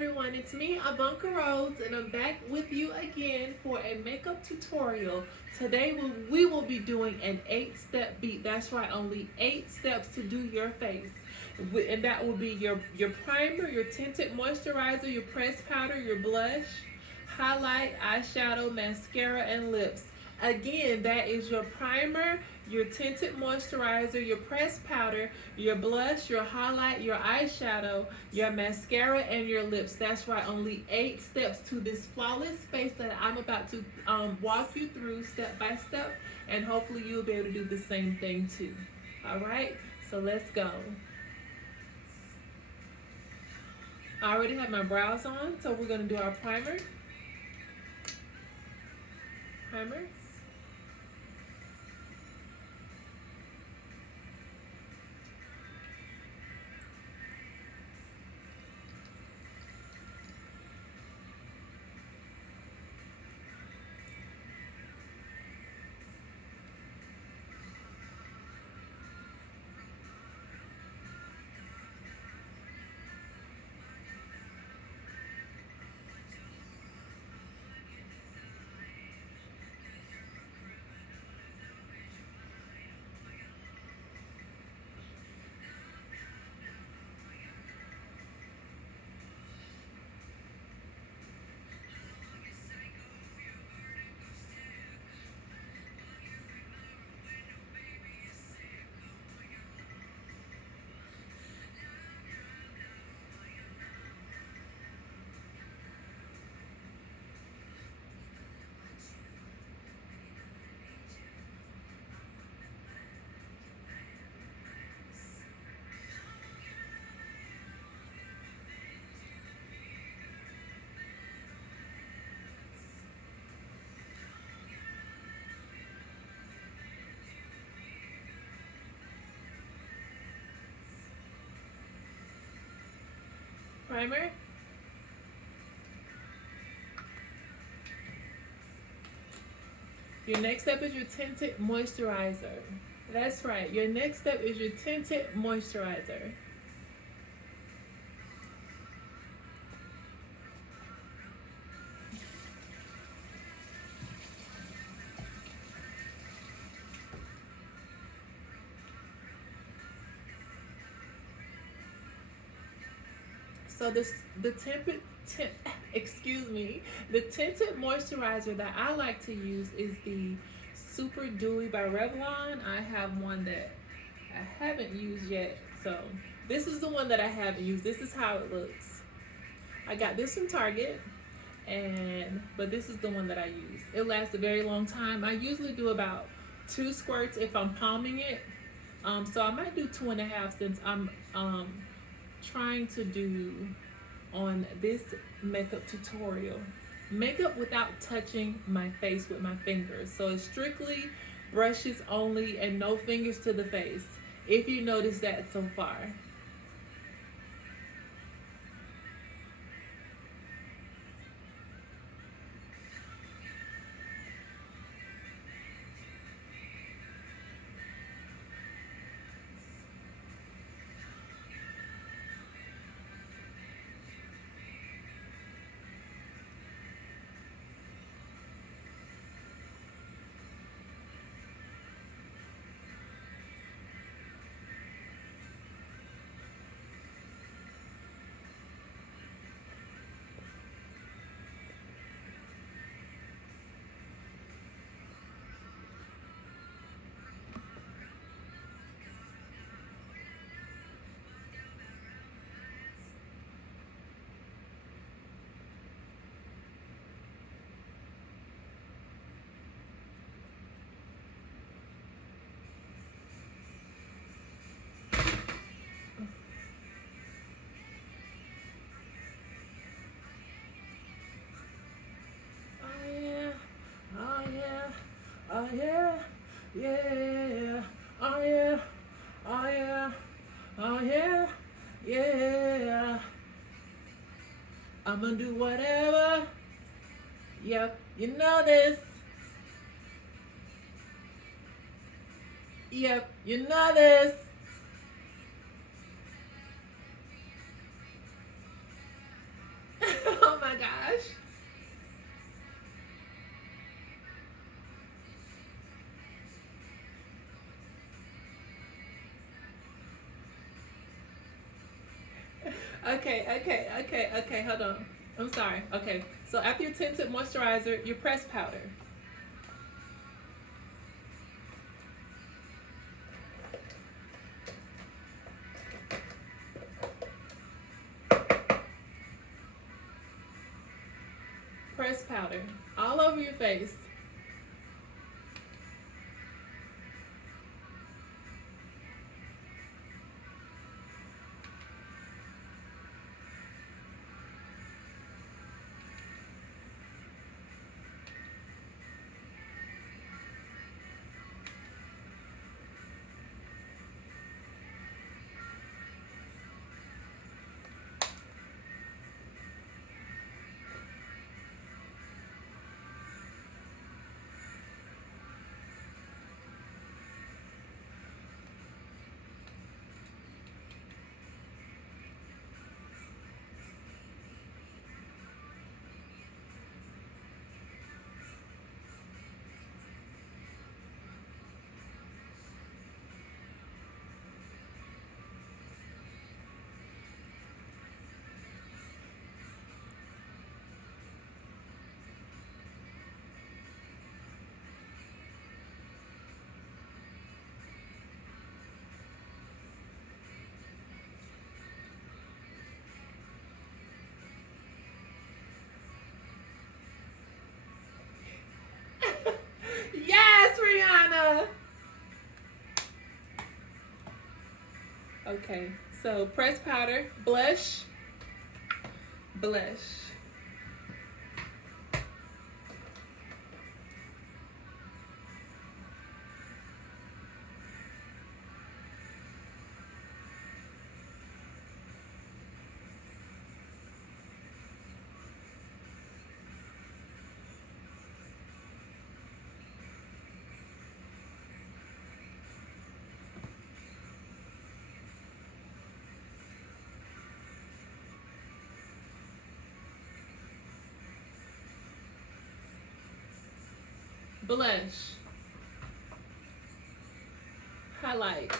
everyone, it's me, Ivanka Rhodes, and I'm back with you again for a makeup tutorial. Today we will be doing an 8-step beat. That's right, only 8 steps to do your face. And that will be your primer, your tinted moisturizer, your pressed powder, your blush, highlight, eyeshadow, mascara, and lips. Again, that is your primer, your tinted moisturizer, your pressed powder, your blush, your highlight, your eyeshadow, your mascara, and your lips. That's right, only 8 steps to this flawless face that I'm about to walk you through step by step, and hopefully you'll be able to do the same thing too. All right, so let's go. I already have my brows on, so we're going to do our primer. Primer. Primer. Your next step is your tinted moisturizer. That's right, your next step is your tinted moisturizer. So the excuse me, the tinted moisturizer that I like to use is the Super Dewey by Revlon. I have one that I haven't used yet, so this is the one that I haven't used. This is how it looks. I got this from Target, but this is the one that I use. It lasts a very long time. I usually do about 2 squirts if I'm palming it. So I might do 2.5 since I'm trying to do on this makeup tutorial makeup without touching my face with my fingers. So it's strictly brushes only and no fingers to the face, if you notice that so far. Oh yeah, yeah, oh yeah, oh yeah, oh yeah, yeah. I'ma do whatever. Yep, you know this. Yep, you know this. gosh. Okay, hold on. I'm sorry. Okay, so after your tinted moisturizer, your pressed powder. Pressed powder. All over your face. Yes, Rihanna. Okay, so pressed powder, blush, blush. Blush, highlight,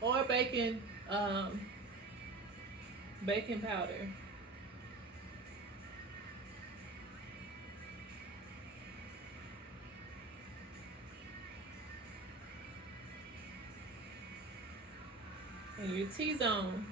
or baking powder. And your T-zone.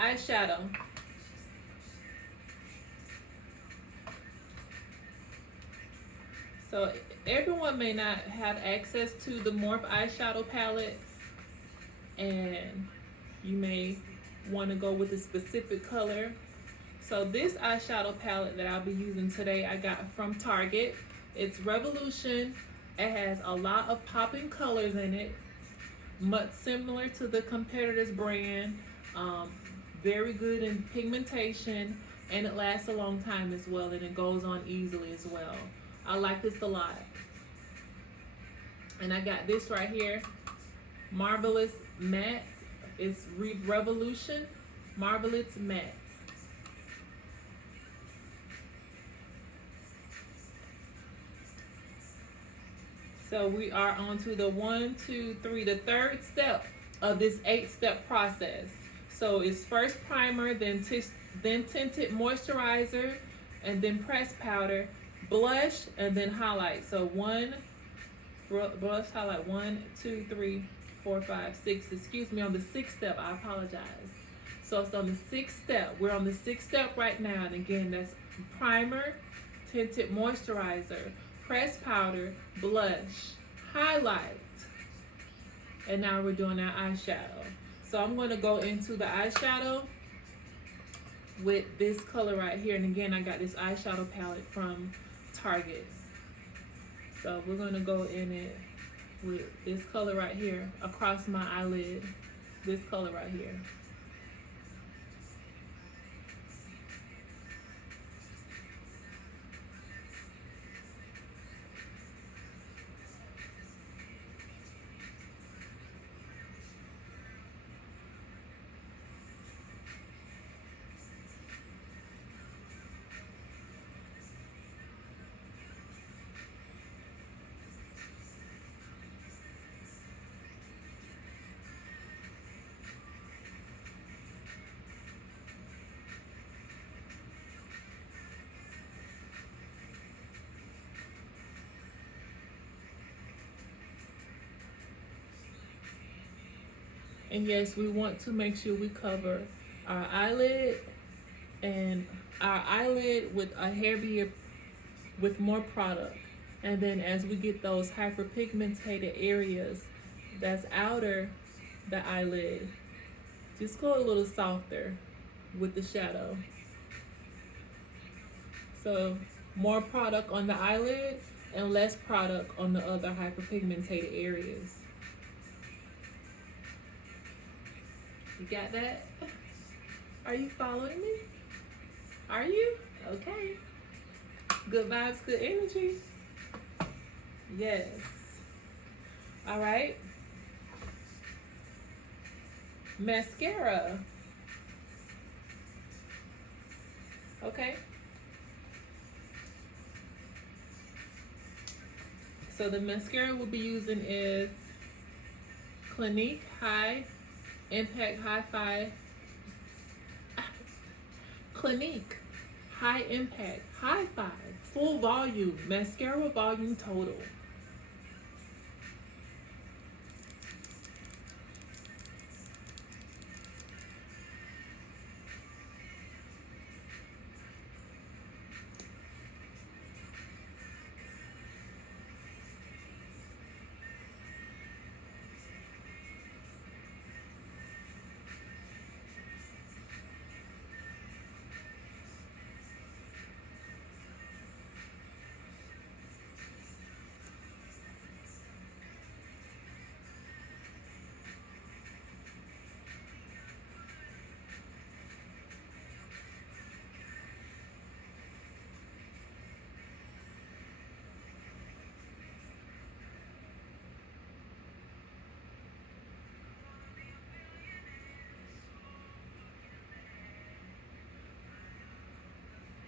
Eyeshadow. So everyone may not have access to the Morphe eyeshadow palette, and you may want to go with a specific color. So this eyeshadow palette that I'll be using today, I got from Target. It's Revolution. It has a lot of popping colors in it, much similar to the competitor's brand. Very good in pigmentation, and it lasts a long time as well, and it goes on easily as well. I like this a lot. And I got this right here, Marvelous Matte. It's Revolution Marvelous Matte. So we are on to the 1, 2, 3, the third step of this 8-step process. So it's first primer, then tinted moisturizer, and then pressed powder, blush, and then highlight. So one blush highlight, 1, 2, 3, 4, 5, 6. Excuse me, on the sixth step. I apologize. So it's on the sixth step. We're on the sixth step right now, and again, that's primer, tinted moisturizer, pressed powder, blush, highlight, and now we're doing our eyeshadow. So I'm going to go into the eyeshadow with this color right here, and again, I got this eyeshadow palette from Target. So we're going to go in it with this color right here across my eyelid. This color right here. And yes, we want to make sure we cover our eyelid and our eyelid with a heavier, with more product. And then as we get those hyperpigmented areas that's outer the eyelid, just go a little softer with the shadow. So more product on the eyelid and less product on the other hyperpigmented areas. You got that? Are you following me? Are you? Okay. Good vibes, good energy. Yes. All right. Mascara. Okay. So the mascara we'll be using is Clinique High Impact Hi-Fi. Clinique High Impact Hi-Fi Full Volume Mascara Volume Total.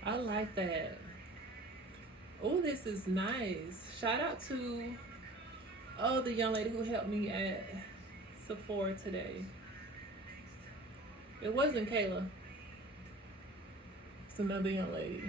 I like that. Oh, this is nice. Shout out to the young lady who helped me at Sephora today. It wasn't Kayla. It's another young lady.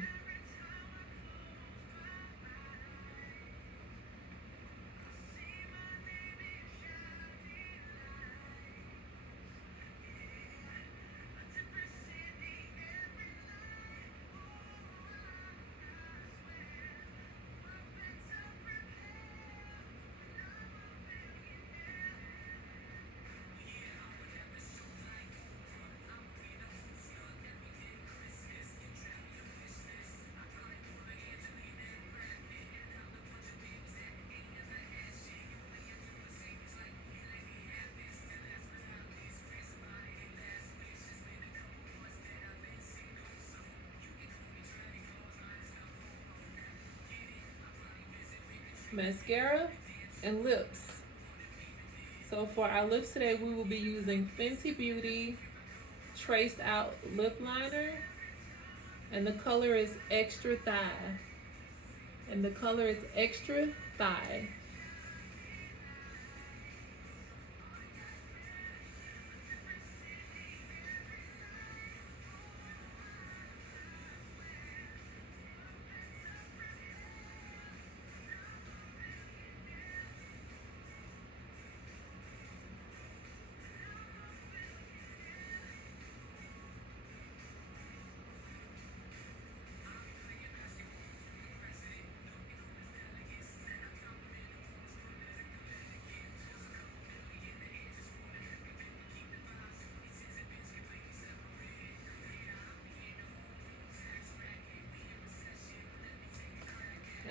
Mascara and lips. So for our lips today, we will be using Fenty Beauty Traced Out Lip Liner, and the color is Extra Thigh. And the color is Extra Thigh.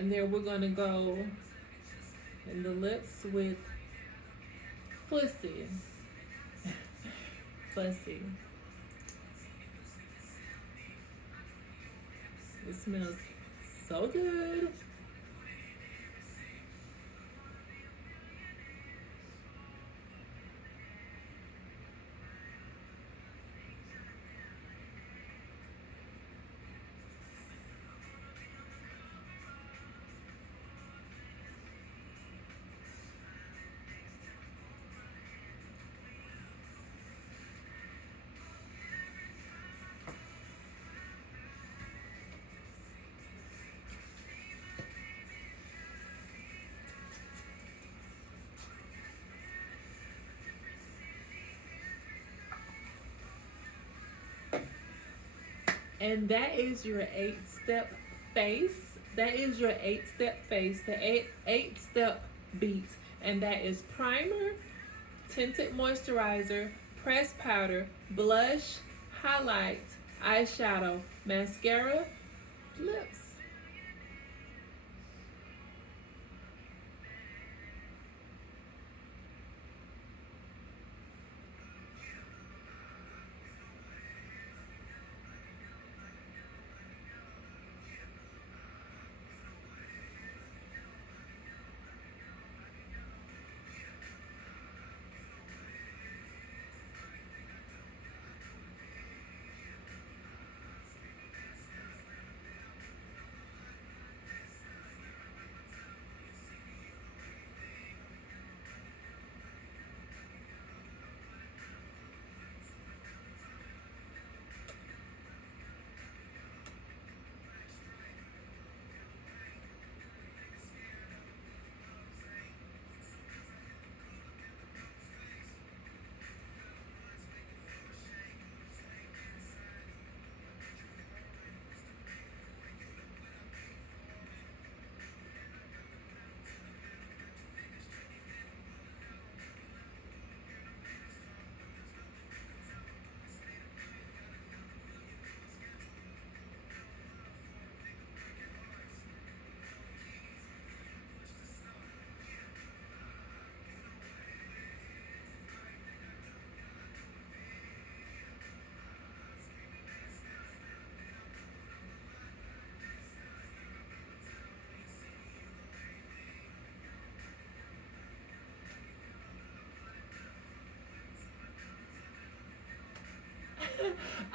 And then we're gonna go in the lips with Fussy. Fussy. It smells so good. And that is your 8-step face. That is your 8-step face. The eight-step beat. And that is primer, tinted moisturizer, pressed powder, blush, highlight, eyeshadow, mascara, lips.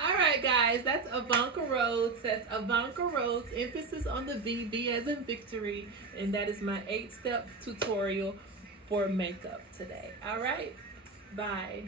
All right, guys, that's Ivanka Rhodes. That's Ivanka Rhodes. Emphasis on the V as in victory. And that is my 8-step tutorial for makeup today. All right, bye.